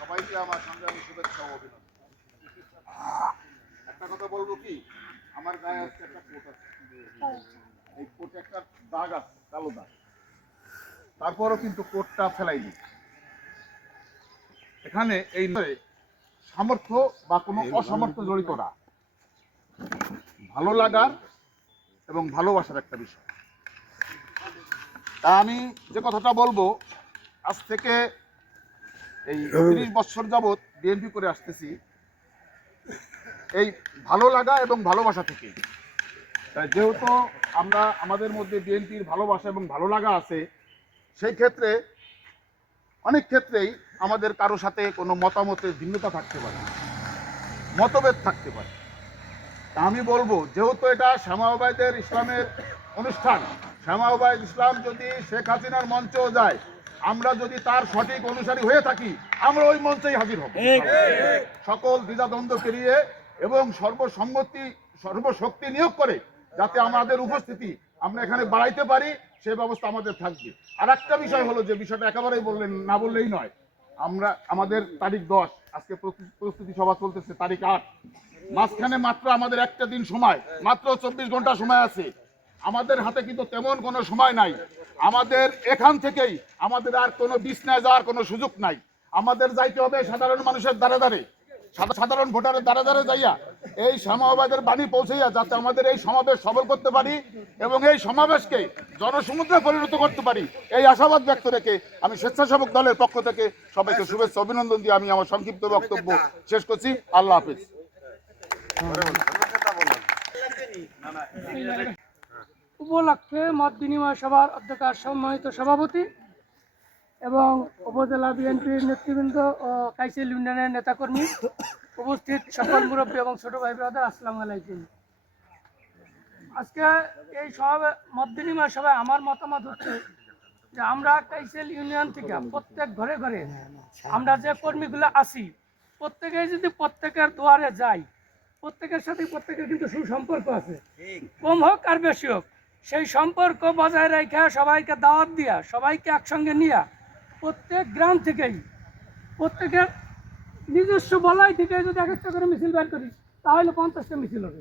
সবাইকে আমার সংগ্রামী শুভেচ্ছা ও অভিনন্দন। একটা কথা বলবো কি, আমার গায়ে আজকে একটা কোট আছে, এই কোটে একটা দাগ আছে, কালো দাগ, তারপরও কিন্তু কোটটা ফেলাইনি। এখানে এই সামর্থ্য বা কোনো অসামর্থ্য জড়িত না, ভালো লাগার এবং ভালোবাসার একটা বিষয়। তা আমি যে কথাটা বলবো, আজ থেকে এই 30 বছর যাবৎ বিএনপি করে আসতেছি, এই ভালো লাগা এবং ভালোবাসা থেকে। যেহেতু আমরা আমাদের মধ্যে বিএনপির ভালোবাসা এবং ভালো লাগা আছে, সেই ক্ষেত্রে অনেক ক্ষেত্রেই আমাদের কারো সাথে কোনো মতামতের ভিন্নতা থাকতে পারে, মতভেদ থাকতে পারে। তা আমি বলবো, যেহেতু এটা শামা ওবায়েদের ইসলামের অনুষ্ঠান, শামা ওবায়েদ ইসলাম যদি শেখ হাসিনার মঞ্চেও যায়, আমরা যদি তার সঠিক অনুসারী হয়ে থাকি, আমরা ওই মঞ্চেই হাজির হব, সকল দ্বিধাদ্বন্দ্ব পেরিয়ে এবং সর্বশক্তি নিয়োগ করে যাতে আমাদের উপস্থিতি আমরা এখানে বাড়াইতে পারি, সে ব্যবস্থা আমাদের থাকবে। আর একটা বিষয় হলো, যে বিষয়টা একেবারেই না বললেই নয়, আমাদের তারিখ 10, আজকে প্রস্তুতি সভা চলতেছে তারিখ 8, মাঝখানে মাত্র আমাদের একটা দিন সময়, মাত্র 24 ঘন্টা সময় আছে। আমাদের হাতে কিন্তু তেমন কোনো সময় নাই। আমাদের এখান থেকেই আমাদের আর কোনো বিছনায় যাওয়ার কোনো সুযোগ নাই। আমাদের যাইতে হবে সাধারণ মানুষের দ্বারে দ্বারে, সাধারণ ভোটারের দ্বারে দ্বারে যাইয়া এই শামা ওবায়েদের বাণী পৌঁছাইয়া যাতে আমাদের এই সমাবেশ সফল করতে পারি এবং এই সমাবেশকে জনসমুদ্রে পরিণত করতে পারি, এই আশাবাদ ব্যক্ত রেখে আমি স্বেচ্ছাসেবক দলের পক্ষ থেকে সবাইকে শুভেচ্ছা অভিনন্দন দিয়ে আমি আমার সংক্ষিপ্ত বক্তব্য শেষ করছি। আল্লাহ হাফিজ। উপলক্ষে মত বিনিময় সভার অধ্যক্ষ, সম্মানিত সভাপতি এবং উপজেলা বিএনপির নেতৃবৃন্দ ও কাইসেল ইউনিয়নের নেতাকর্মী, উপস্থিত সকল মুরব্বী এবং ছোট ভাই ব্রাদার, আসসালামু আলাইকুম। আজকে এই মত বিনিময় সভায় আমার মতামত হচ্ছে যে আমরা কাইসেল ইউনিয়ন থেকে প্রত্যেক ঘরে ঘরে আমরা যে কর্মীগুলো আছি, প্রত্যেকেই যদি প্রত্যেকের দুয়ারে যাই, প্রত্যেকের সাথে প্রত্যেকের কিন্তু সুসম্পর্ক আছে, কম হোক আর বেশি হোক, সেই সম্পর্ক বজায় রেখে সবাইকে দাওয়াত দিয়া, সবাইকে একসঙ্গে নিয়ে প্রত্যেক গ্রাম থেকেই প্রত্যেকের নিজস্ব বলয় থেকে যদি এক একটা করে মিছিল বের করি, তাহলে 50টা মিছিল হবে।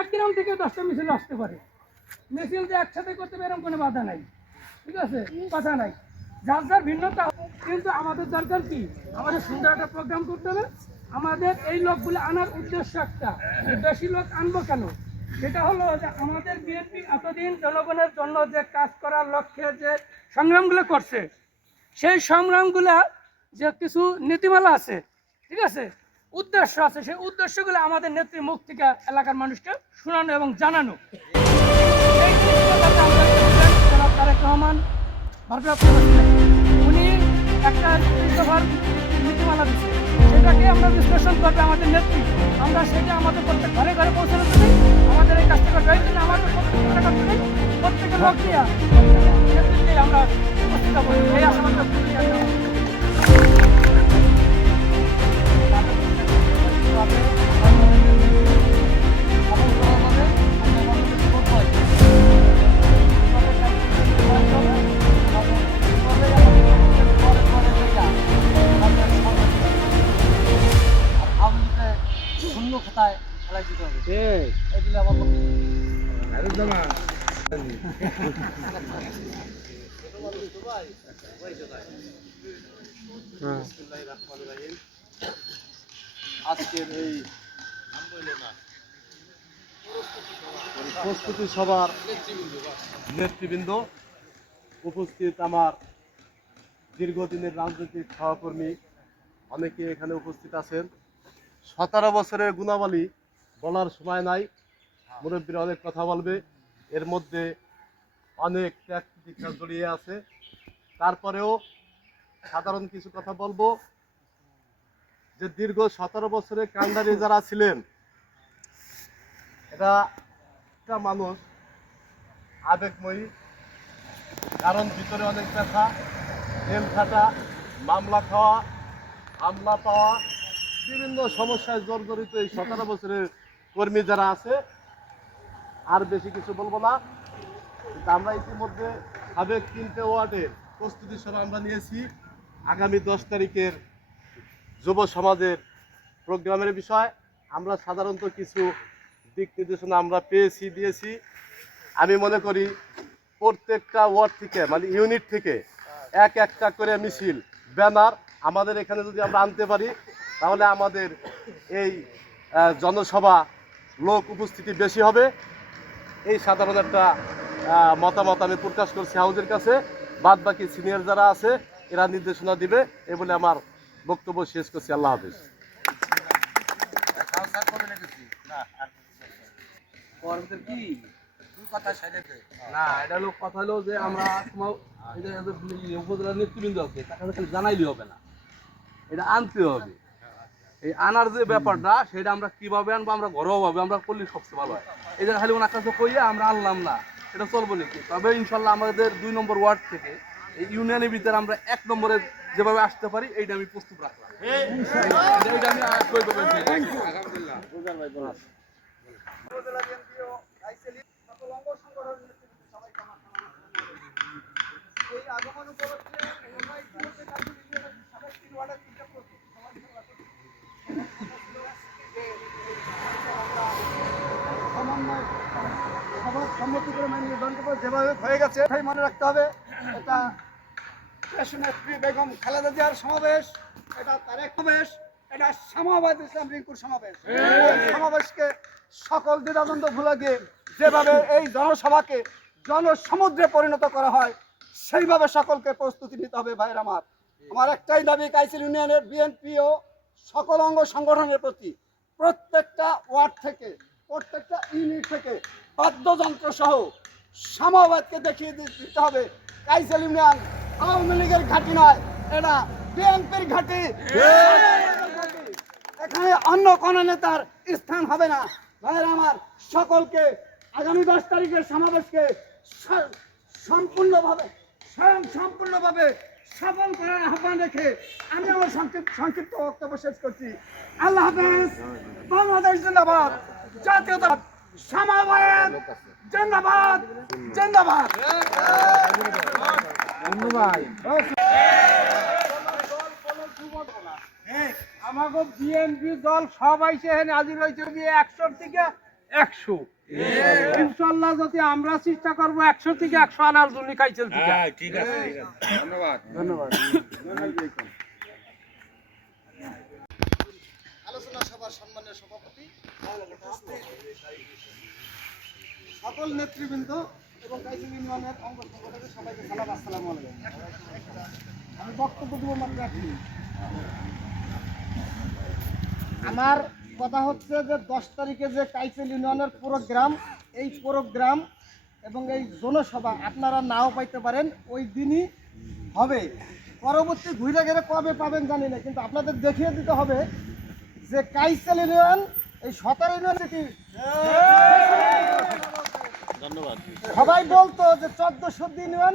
এক গ্রাম থেকে 10টা মিছিল আসতে পারে। মিছিল যে একসাথে করতে হবে এরকম কোনো বাধা নাই, ঠিক আছে, কথা নাই, যার যার ভিন্নতা। কিন্তু আমাদের দরকার কি, আমাদের সুন্দর একটা প্রোগ্রাম করতে হবে। আমাদের এই লোকগুলো আনার উদ্দেশ্য একটা, বেশি লোক আনবো কেন, সেটা হলো যে আমাদের বিএনপি এতদিন জনগণের জন্য যে কাজ করার লক্ষ্যে যে সংগ্রামগুলো করছে, সেই সংগ্রামগুলা যে কিছু নীতিমালা আছে, ঠিক আছে, উদ্দেশ্য আছে, সেই উদ্দেশ্যগুলো আমাদের নেত্রীর মুখ থেকে এলাকার মানুষকে শোনানো এবং জানানো। তারেক রহমান ভারপ্রাপ্ত উনি একটা ইস্তফার নীতিমালা দিচ্ছে, সেটাকে আমরা বিশ্লেষণ করবে আমাদের নেত্রী। আমরা সেটা আমাদের প্রত্যেক ঘরে ঘরে পৌঁছানো চাই। আমাদের এই কাজটা করবে, এই জন্য আমাদের প্রত্যেকের কাজ করি, প্রত্যেকের লোক দিয়া নেতৃত্বে আমরা উপস্থিত হবো, এই আশাবাদ ব্যক্ত করি। শূন্য খাতায় খেলাই দিতে হবে, এগুলো আমার আজকের এই প্রস্তুতি সভার নেতৃবৃন্দ, উপস্থিত আমার দীর্ঘদিনের রাজনৈতিক সহকর্মী অনেকে এখানে উপস্থিত আছেন। 17 বছরের গুণাবলী বলার সময় নাই, মুরব্বীরা অনেক কথা বলবে, এর মধ্যে অনেক ত্যাগ প্রতীক্ষা জড়িয়ে আছে। তারপরেও সাধারণ কিছু কথা বলবো যে দীর্ঘ 17 বছরের কান্ডারি যারা ছিলেন, এটা একটা মানুষ আবেগময়ী, কারণ ভিতরে অনেক ব্যথা, জেল খাটা, মামলা খাওয়া, হামলা পাওয়া, বিভিন্ন সমস্যায় জর্জরিত এই 17 বছরের কর্মী যারা আছে। আর বেশি কিছু বলবো না, কিন্তু আমরা ইতিমধ্যে সাবেক 3টে ওয়ার্ডের প্রস্তুতি সভা আমরা নিয়েছি। আগামী 10 তারিখের যুব সমাজের প্রোগ্রামের বিষয় আমরা সাধারণত কিছু দিক নির্দেশনা আমরা দিয়েছি। আমি মনে করি প্রত্যেকটা ওয়ার্ড থেকে, মানে ইউনিট থেকে একটা করে মিছিল, ব্যানার আমাদের এখানে যদি আমরা আনতে পারি, তাহলে আমাদের এই জনসভা লোক উপস্থিতি বেশি হবে। এই সাধারণ একটা মতামত আমি প্রকাশ করছি হাউজের কাছে। বাদ বাকি সিনিয়র যারা আছে এরা নির্দেশনা দিবে, এই বলে আমার বক্তব্য শেষ করছি। আল্লাহ হাফেজ। না, এটা হলো কথা হলো যে আমরা তোমার উপজেলার নেতৃবৃন্দ আছে, তার কাছে খালি জানাইলে হবে না, এটা আনতে হবে। এই আনার যে ব্যাপারটা সেটা আমরা কিভাবে আনবো, আমরা ঘরোয়া ভাবে আমরা করলে সবচেয়ে ভালো হয়। এই যে খালি ওনার কাছে কইয়া আমরা আনলাম না, এটা চলবো নাকি? তবে ইনশাল্লাহ আমাদের 2 নম্বর ওয়ার্ড থেকে এই ইউনিয়নের ভিতরে আমরা 1 নম্বরে যেভাবে আসতে পারি, এইটা আমি প্রস্তুত রাখলাম। এইটা আমি সম্মতি করে মানে নির্ধারণ করবো, যেভাবে হয়ে গেছে তাই মনে রাখতে হবে। এটা দেশনেত্রী বেগম খালেদা জিয়ার সমাবেশ, এটা তারেক সমাবেশ, এটা সামাবাদ ইসলাম রিঙ্কুর সমাবেশ। এই সমাবেশকে সকল দ্বিধাদ্বন্দ্ব ভুলে গিয়ে যেভাবে এই জনসভাকে জনসমুদ্রে পরিণত করা হয়, সেইভাবে সকলকে প্রস্তুতি নিতে হবে। ভাইয়ের আমার একটাই দাবি, কাইসিল ইউনিয়নের বিএনপি ও সকল অঙ্গ সংগঠনের প্রতি, প্রত্যেকটা ওয়ার্ড থেকে, প্রত্যেকটা ইউনিট থেকে বাদ্যযন্ত্র সহ সামাবাদকে দেখিয়ে দিতে হবে কাইসিল ইউনিয়ন আওয়ামী লীগের ঘাঁটি নয়, এটা বিএনপির ঘাঁটি। এখানে অন্য কোন নেতার স্থান হবে না। ভাইয়ের আমার, সকলকে আগামী 10 তারিখের সমাবেশকে সম্পূর্ণভাবে সফল করার আহ্বান রেখে আমি আমার সংক্ষিপ্ত বক্তব্য শেষ করছি। আল্লাহ হাফেজ। বাংলাদেশ জিন্দাবাদ, জাতীয়তাবাদ, সামাবাদ জিন্দাবাদ, জিন্দাবাদ। আমাকে বিএনপি দল সবাই সেখানে হাজির হয়েছে, 100 থেকে 100। ইনশাল্লাহ যদি আমরা চেষ্টা করবো 100 থেকে 100 আনার জন্য কাইছেল থেকে। ঠিক আছে, ধন্যবাদ। আলোচনা সভার সম্মানীয় সভাপতি, সকল নেতৃবৃন্দ এবং কাইসিল ইউনিয়নের অঙ্গ সংগঠনের সবাইকে সালাম, আসসালামু আলাইকুম। আমি বক্তব্য দেবো মাত্র 1 মিনিট। আমার কথা হচ্ছে যে 10 তারিখে যে কাইসিল ইউনিয়নের প্রোগ্রাম, এই প্রোগ্রাম এবং এই জনসভা আপনারা নাও পাইতে পারেন, ওই দিনই হবে। পরবর্তী ঘুরে গেলে কবে পাবেন জানি না, কিন্তু আপনাদের দেখিয়ে দিতে হবে যে কাইসেল ইউনিয়ন এই 17 ইউনিয়ন কি সবাই বলতো যে 14 ইউনিয়ন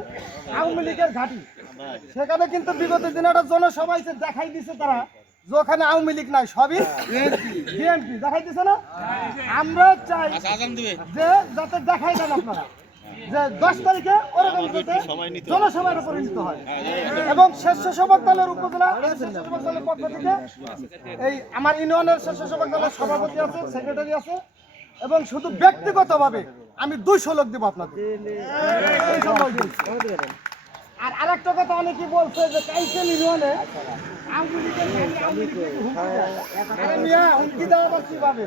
আওয়ামী লীগের ঘাঁটি, সেখানে কিন্তু বিগত দিনে একটা জনসভা হয়েছে, দেখাই দিছে তারা যে ওখানে আওয়ামী লীগ নাই, সবই বিএনপি দেখাই দিছে না। আমরা চাই যে যাতে দেখাই দেন আপনারা যে 10 তারিখে ওরকম যাতে জনসভায় পরিণত হয়। এবং স্বেচ্ছাসেবক দলের উপজেলা স্বেচ্ছাসেবক দলের পক্ষ থেকে এই আমার ইউনিয়নের স্বেচ্ছাসেবক দলের সভাপতি আছে, সেক্রেটারি আছে, এবং শুধু ব্যক্তিগতভাবে আমি 200 লোক দেবো আপনাদের। আর আরেকটা কথা অনেকেই বলছে যে কাইসেল ইউনিয়নে হুমকি দেওয়া আবার কিভাবে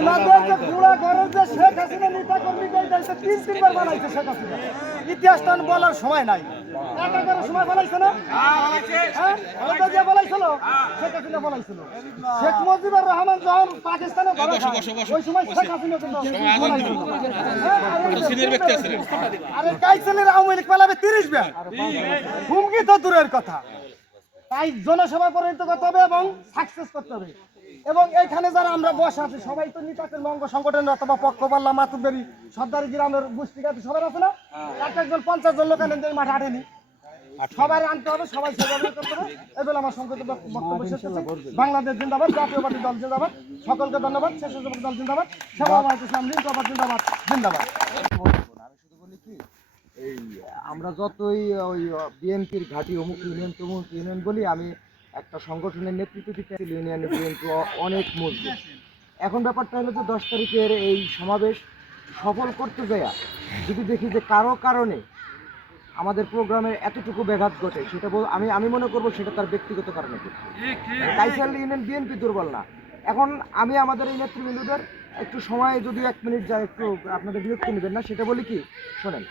উনাদের যে পুরা ঘরের যে শেখ হাসিনা নেতা কর্মীদের 3-3বার বানাইছে শেখ হাসিনা, ইতিহাসটা বলার সময় নাই। একাগারের সময় বানাইছে না, হ্যাঁ যে বলাইছিল শেখ হাসিনা বলাইছিল। শেখ মুজিবুর রহমান যখন পাকিস্তানে ওই সময় শেখ হাসিনা আর কাইসেলের আওয়ামী লীগ পালাবে 30 বার, হুমকি তো দূরের কথা। তাই জনসভা পরিণত করতে হবে এবং সাকসেস করতে হবে। এবং এইখানে যারা আমরা বসে আছি সবাই তো নিতাকের অঙ্গ সংগঠনের অথবা পক্ষপাল্লা মাতুবেরি সর্দারি গ্রামের গোষ্ঠীঘাতী সবাই আছে না, একজন 50 জন লোক এনে মাঠে আটেনি, সবাই আনতে হবে, সবাই সেভাবে করতে হবে। এগুলো আমার সংক্ষিপ্ত বক্তব্য শেষ করছি। বাংলাদেশ জিন্দাবাদ, জাতীয় পার্টি দল জিন্দাবাদ, সকলকে ধন্যবাদ। স্বেচ্ছাসেবক দল জিন্দাবাদ, সেবা ইসলাম জিন্দাবাদ জিন্দাবাদ জিন্দাবাদ। আমি শুধু বলি কি, এই আমরা যতই ওই বিএনপির ঘাঁটি অমুক ইউনিয়ন তমুক ইউনিয়ন বলি, আমি একটা সংগঠনের নেতৃত্ব দিতে ইউনিয়নের বিএনপি অনেক মজবুত। এখন ব্যাপারটা হলো যে 10 তারিখের এই সমাবেশ সফল করতে যায় যদি দেখি যে কারো কারণে আমাদের প্রোগ্রামের এতটুকু ব্যাঘাত ঘটে, সেটা আমি মনে করবো সেটা তার ব্যক্তিগত কারণে। কাইসেল ইউনিয়ন বিএনপি দুর্বল না। এখন আমি আমাদের এই নেতৃবৃন্দদের একটু সময় যদি 1 মিনিট যায়, একটু আপনাদের বিরক্ত নেবেন না, সেটা বলি কি শোনেন,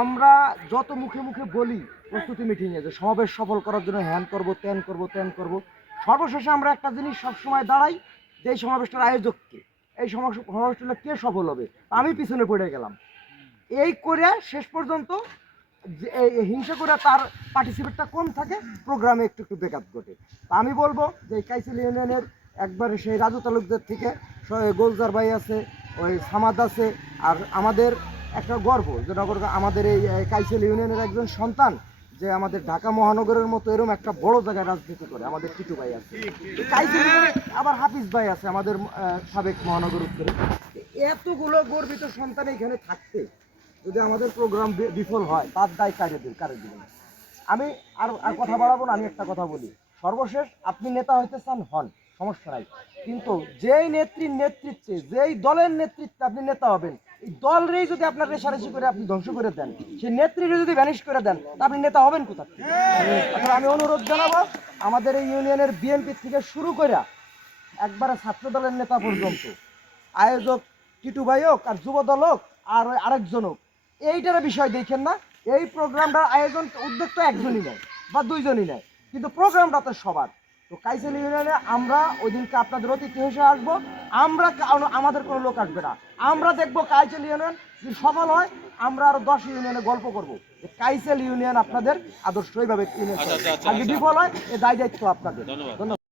আমরা যত মুখে মুখে বলি প্রস্তুতি মিটিংয়ে যে সমাবেশ সফল করার জন্য হ্যান করবো ত্যান করবো ত্যান করবো, সর্বশেষে আমরা একটা জিনিস সবসময় দাঁড়াই যে এই সমাবেশটার আয়োজককে, এই সমাবেশটা কে সফল হবে, আমি পিছনে পড়ে গেলাম। এই করে শেষ পর্যন্ত হিংসা করে তার পার্টিসিপেটটা কম থাকে, প্রোগ্রামে একটু একটু ব্যাঘাত ঘটে। আমি বলবো যে কাইসেল ইউনিয়নের একবারে সেই রাজু তালুকদের থেকে গোলজার ভাই আছে, ওই সামাদ আছে, আর আমাদের একটা গর্ব যে আমাদের এই কাইসেল ইউনিয়নের একজন সন্তান যে আমাদের ঢাকা মহানগরের মতো এরকম একটা বড় জায়গায় রাজনীতি করে, আমাদের টিটু ভাই আছে। কাইসেল আবার হাফিজ ভাই আছে আমাদের সাবেক মহানগর উত্তরে। এতগুলো গর্বিত সন্তান এখানে থাকতে যদি আমাদের প্রোগ্রাম বিফল হয়, তার দায় কারে দিবেন। আমি আর কথা বাড়াবো না, আমি একটা কথা বলি, সর্বশেষ আপনি নেতা হইতে চান হন, সমস্যা নাই, কিন্তু যেই নেত্রীর নেতৃত্বে, যেই দলের নেতৃত্বে আপনি নেতা হবেন, এই দলরেই যদি আপনার রেশারেশি করে আপনি ধ্বংস করে দেন, সেই নেত্রীরে যদি ভ্যানিশ করে দেন, তা আপনি নেতা হবেন কোথা থেকে? এখন আমি অনুরোধ জানাবো আমাদের এই ইউনিয়নের বিএনপি থেকে শুরু করে একবারে ছাত্র দলের নেতা পর্যন্ত, আয়োজক টিটু ভাই হোক আর যুব দল হোক আর ওই আরেকজন হোক, এইটার বিষয় দেখেন না। এই প্রোগ্রামটার আয়োজন উদ্যোগ তো একজনই নেয় বা 2 জনই নেয়, কিন্তু প্রোগ্রামটা তো সবার। তো কাইসেল ইউনিয়নে আমরা ওই দিনকে আপনাদের অতিথি হিসেবে আসবো, আমরা আমাদের কোনো লোক আসবে না, আমরা দেখবো কাইসেল ইউনিয়ন যদি সফল হয়, আমরা আরো 10 ইউনিয়নে গল্প করবো যে কাইসেল ইউনিয়ন আপনাদের আদর্শ এইভাবে বিফল হয়, এ দায় দায়িত্ব আপনাদের। ধন্যবাদ।